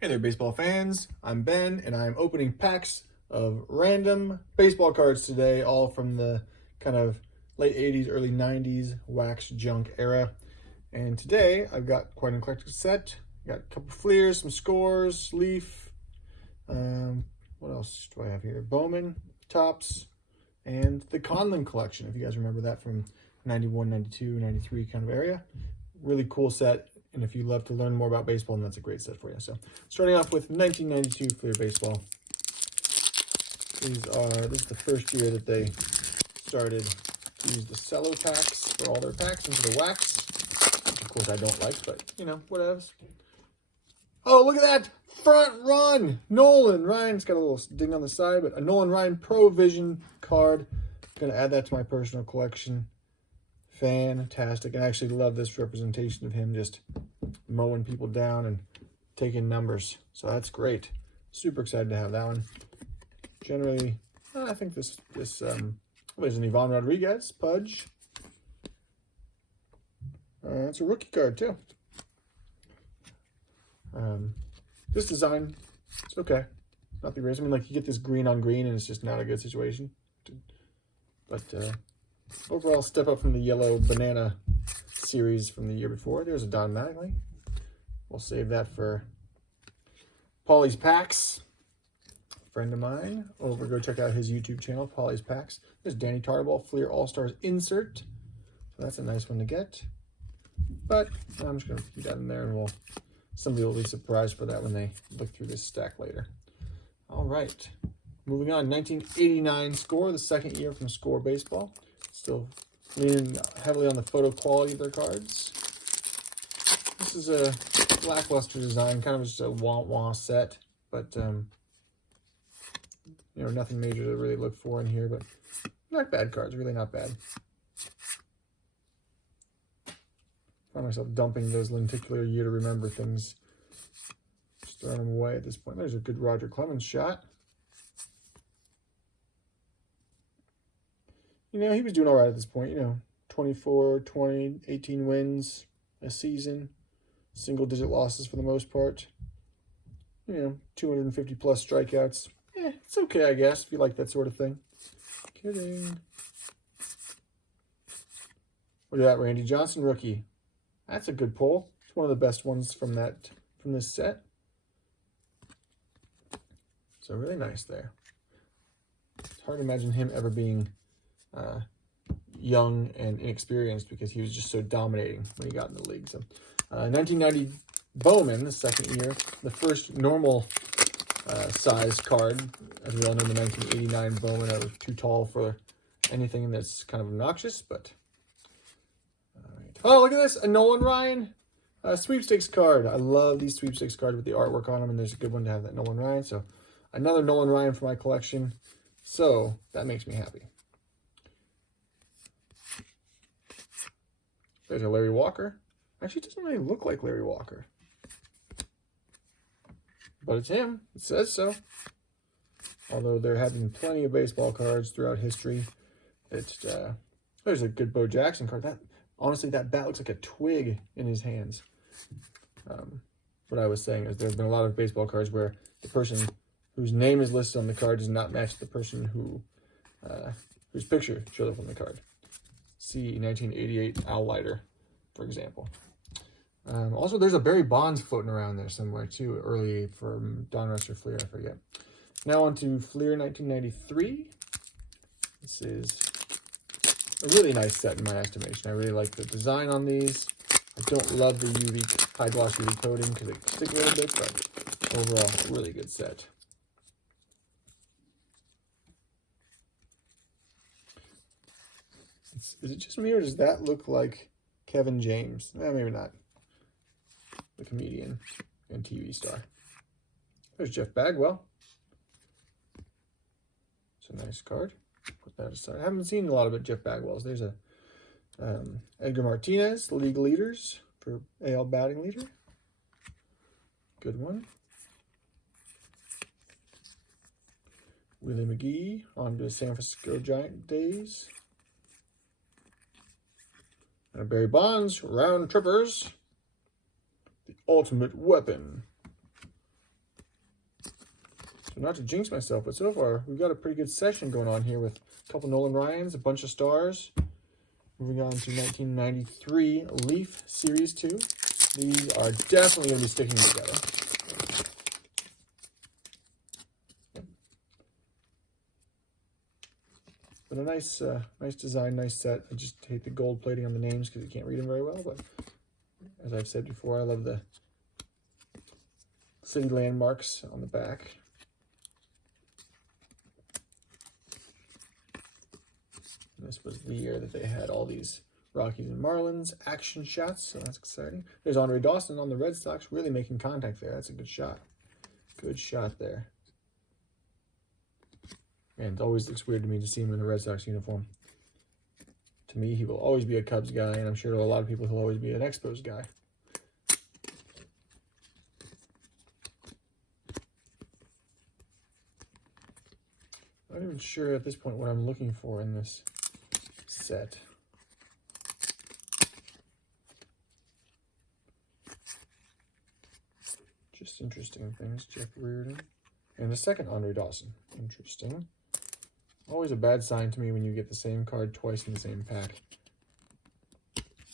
Hey there, baseball fans. I'm Ben, and I'm opening packs of random baseball cards today, all from the kind of late 80s, early 90s wax junk era. And today I've got quite an eclectic set. Got a couple Flirs, some Scores, Leaf. What else do I have here? Bowman, Tops, and the Conlon collection, if you guys remember that from 91, 92, 93 kind of area. Really cool set. And if you love to learn more about baseball, then that's a great set for you. So starting off with 1992 Flir baseball. This is the first year that they started to use the cello packs for all their packs into the wax. Which of course I don't like, but you know, whatever. Oh, look at that! Front run! Nolan Ryan. It's got a little ding on the side, but a Nolan Ryan Pro Vision card. I'm gonna add that to my personal collection. Fantastic. I actually love this representation of him just mowing people down and taking numbers. So that's great. Super excited to have that one. Generally, I think there's an Ivan Rodriguez Pudge. It's a rookie card too. This design, it's okay. Not the greatest. I mean, like, you get this green on green and it's just not a good situation. But overall, step up from the yellow banana series from the year before. There's a Don Mattingly. We'll save that for Paulie's Packs. Friend of mine. Go check out his YouTube channel, Paulie's Packs. There's Danny Tarbell, Flir All-Stars insert. So that's a nice one to get. But I'm just going to keep that in there, and somebody will be surprised for that when they look through this stack later. All right. Moving on, 1989 Score, the second year from Score Baseball. Still leaning heavily on the photo quality of their cards. This is a lackluster design, kind of just a wah-wah set, but you know, nothing major to really look for in here, but not bad cards, really not bad. Find myself dumping those lenticular year to remember things, just throwing them away at this point. There's a good Roger Clemens shot. You know, he was doing all right at this point, you know, 24, 20, 18 wins a season, single-digit losses for the most part, you know, 250 plus strikeouts. It's okay, I guess, if you like that sort of thing. Kidding. Look at that, Randy Johnson rookie. That's a good pull. It's one of the best ones from this set. So really nice there. It's hard to imagine him ever being young and inexperienced, because he was just so dominating when he got in the league. So 1990 Bowman, the second year, the first normal size card. As we all know, the 1989 Bowman are too tall for anything that's kind of obnoxious, but oh, look at this, a Nolan Ryan sweepstakes card. I love these sweepstakes cards with the artwork on them, and there's a good one to have, that Nolan Ryan. So another Nolan Ryan for my collection. So that makes me happy. There's a Larry Walker. Actually, it doesn't really look like Larry Walker, but it's him. It says so. Although there have been plenty of baseball cards throughout history. There's a good Bo Jackson card. Honestly, that bat looks like a twig in his hands. What I was saying is there's been a lot of baseball cards where the person whose name is listed on the card does not match the person whose picture shows up on the card. See 1988 Al Leiter, for example. Also, there's a Barry Bonds floating around there somewhere too, early from Donruss or Flir, I forget. Now on to Flir 1993. This is a really nice set in my estimation. I really like the design on these. I don't love the high gloss UV coating because they stick a little bit, but overall, really good set. Is it just me, or does that look like Kevin James? Maybe not. The comedian and TV star. There's Jeff Bagwell. It's a nice card. Put that aside. I haven't seen a lot of Jeff Bagwell's. There's a Edgar Martinez, league leaders for AL batting leader. Good one. Willie McGee on to San Francisco Giant days. And Barry Bonds, round trippers. The ultimate weapon. So not to jinx myself, but so far we've got a pretty good session going on here with a couple Nolan Ryans, a bunch of stars. Moving on to 1993 Leaf Series 2. These are definitely going to be sticking together. But a nice design, nice set. I just hate the gold plating on the names because you can't read them very well. But as I've said before, I love the city landmarks on the back. And this was the year that they had all these Rockies and Marlins action shots, so that's exciting. There's Andre Dawson on the Red Sox, really making contact there. That's a good shot. Good shot there. And it always looks weird to me to see him in a Red Sox uniform. To me, he will always be a Cubs guy, and I'm sure to a lot of people he'll always be an Expos guy. I'm not even sure at this point what I'm looking for in this set. Just interesting things. Jeff Reardon. And the second Andre Dawson. Interesting. Always a bad sign to me when you get the same card twice in the same pack.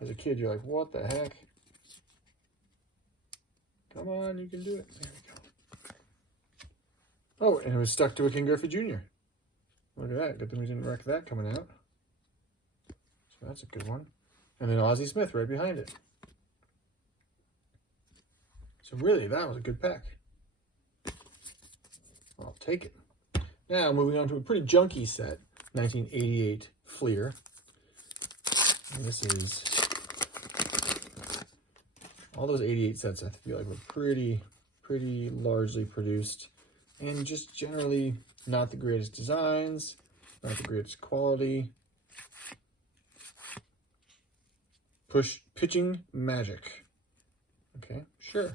As a kid, you're like, what the heck? Come on, you can do it. There we go. Oh, and it was stuck to a King Griffey Jr. Look at that. Good thing we didn't wreck that coming out. So that's a good one. And then Ozzie Smith right behind it. So really, that was a good pack. I'll take it. Now, moving on to a pretty junky set. 1988 Flir. And this is... all those 88 sets, I feel like, were pretty largely produced. And just generally not the greatest designs, not the greatest quality. Pitching magic. Okay, sure.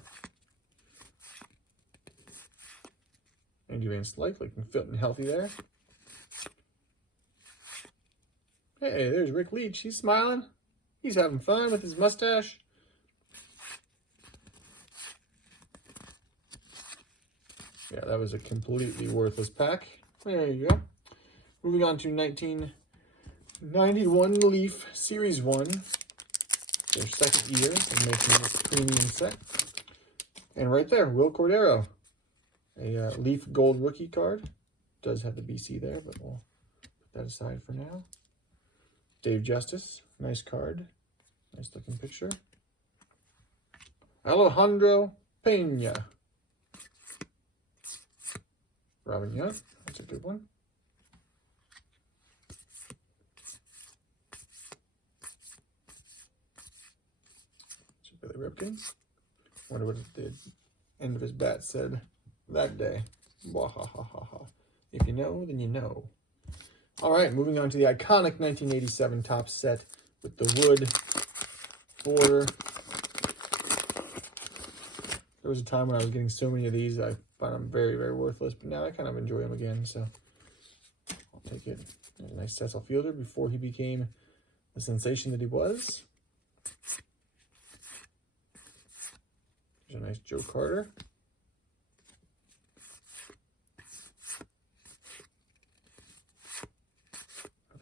Andy Van Slyke looking fit and healthy there. Hey, there's Rick Leach. He's smiling. He's having fun with his mustache. Yeah, that was a completely worthless pack. There you go. Moving on to 1991 Leaf Series 1. Their second year of making this premium set. And right there, Will Cordero. A Leaf Gold rookie card. Does have the BC there, but we'll put that aside for now. Dave Justice. Nice card. Nice looking picture. Alejandro Pena. Robin Young. That's a good one. Billy Ripken. Wonder what the end of his bat said that day. Wahahaha. If you know, then you know. All right, moving on to the iconic 1987 top set with the wood border. There was a time when I was getting so many of these, I find them very, very worthless, but now I kind of enjoy them again, so I'll take it. There's a nice Cecil Fielder before he became the sensation that he was. There's a nice Joe Carter.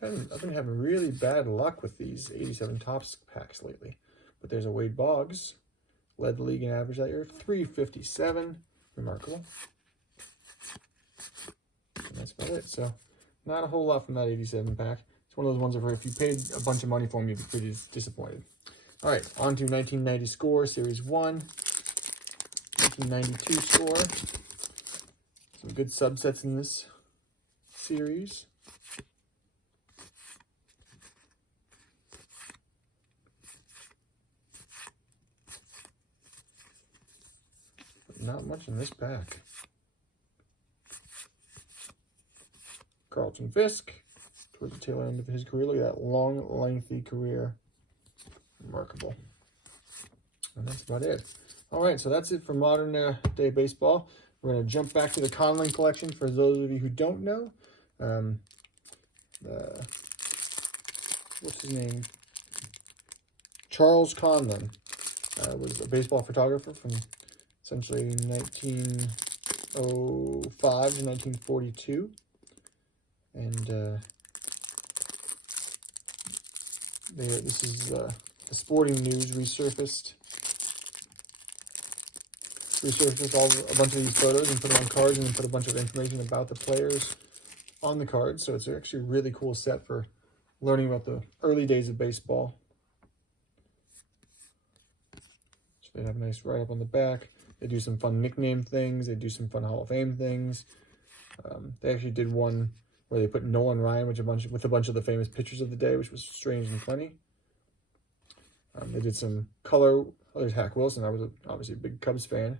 I've been having really bad luck with these 87 Topps packs lately. But there's a Wade Boggs. Led the league in average that year. 357. Remarkable. And that's about it. So, not a whole lot from that 87 pack. It's one of those ones where if you paid a bunch of money for them, you'd be pretty disappointed. All right, on to 1990 Score, Series 1. 1992 Score. Some good subsets in this series. Not much in this pack. Carlton Fisk, towards the tail end of his career. Look at that long, lengthy career. Remarkable. And that's about it. All right, so that's it for modern day baseball. We're going to jump back to the Conlon collection. For those of you who don't know, what's his name? Charles Conlon was a baseball photographer from essentially 19 1905 to 1942. And this is the Sporting News resurfaced a bunch of these photos and put them on cards, and then put a bunch of information about the players on the cards. So it's actually a really cool set for learning about the early days of baseball. So they have a nice write-up on the back. They do some fun nickname things. They do some fun Hall of Fame things. They actually did one where they put Nolan Ryan with a bunch of the famous pitchers of the day, which was strange and funny. They did some color. Oh, there's Hack Wilson. I was obviously a big Cubs fan.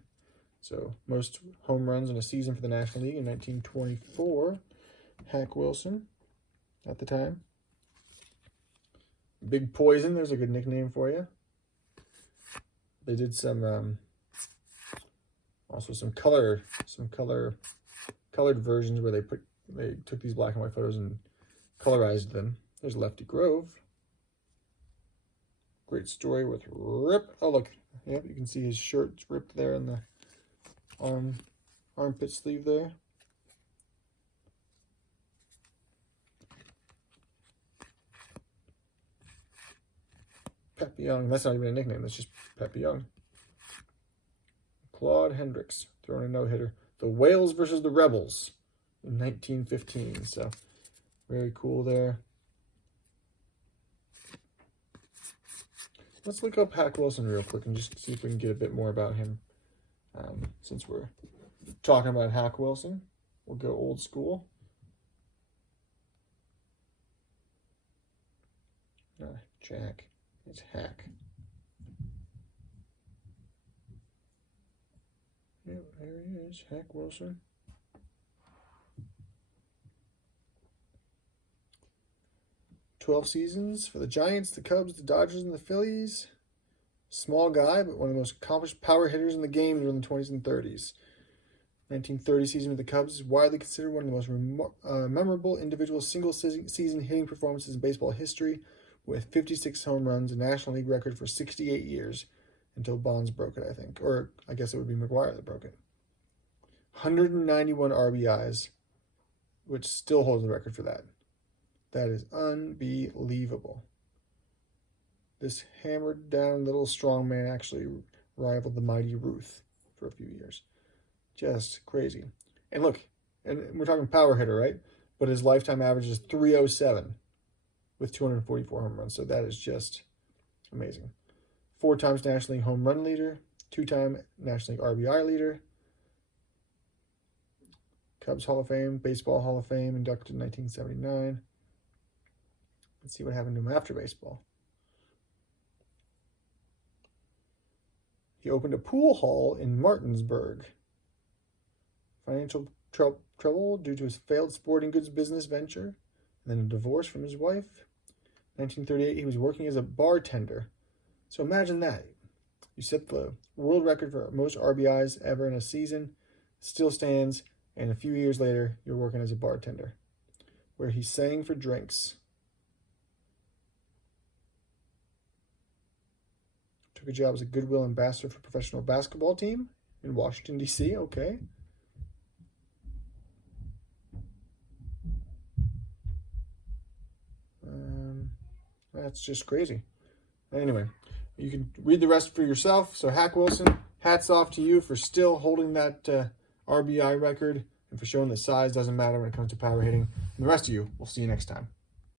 So most home runs in a season for the National League in 1924. Hack Wilson at the time. Big Poison. There's a good nickname for you. They did some also some colored versions where they took these black and white photos and colorized them. There's Lefty Grove. Great story with Rip. Oh, look. Yep, you can see his shirt's ripped there in the armpit sleeve there. Pep Young. That's not even a nickname. That's just Pep Young. Claude Hendricks throwing a no-hitter. The Whales versus the Rebels in 1915. So, very cool there. Let's look up Hack Wilson real quick and just see if we can get a bit more about him. Since we're talking about Hack Wilson, we'll go old school. Jack. It's Hack. Yeah, there he is, Hack Wilson. "12 seasons for the Giants, the Cubs, the Dodgers, and the Phillies. Small guy, but one of the most accomplished power hitters in the game during the 20s and 30s. 1930 season with the Cubs is widely considered one of the most memorable individual single-season hitting performances in baseball history, with 56 home runs, a National League record for 68 years, until Bonds broke it, I think. Or I guess it would be McGuire that broke it. 191 RBIs, which still holds the record for that. That is unbelievable. This hammered down little strong man actually rivaled the mighty Ruth for a few years. Just crazy. And look, and we're talking power hitter, right? But his lifetime average is 307 with 244 home runs. So that is just amazing. 4 times National League home run leader, 2-time National League RBI leader. Cubs Hall of Fame, Baseball Hall of Fame, inducted in 1979. Let's see what happened to him after baseball. He opened a pool hall in Martinsburg. Financial trouble due to his failed sporting goods business venture, and then a divorce from his wife. 1938, he was working as a bartender. So imagine that. You set the world record for most RBIs ever in a season, still stands, and a few years later, you're working as a bartender, where he sang for drinks. Took a job as a Goodwill ambassador for a professional basketball team in Washington, D.C. Okay. That's just crazy. Anyway, you can read the rest for yourself. So Hack Wilson, hats off to you for still holding that RBI record and for showing that size doesn't matter when it comes to power hitting. And the rest of you, we'll see you next time.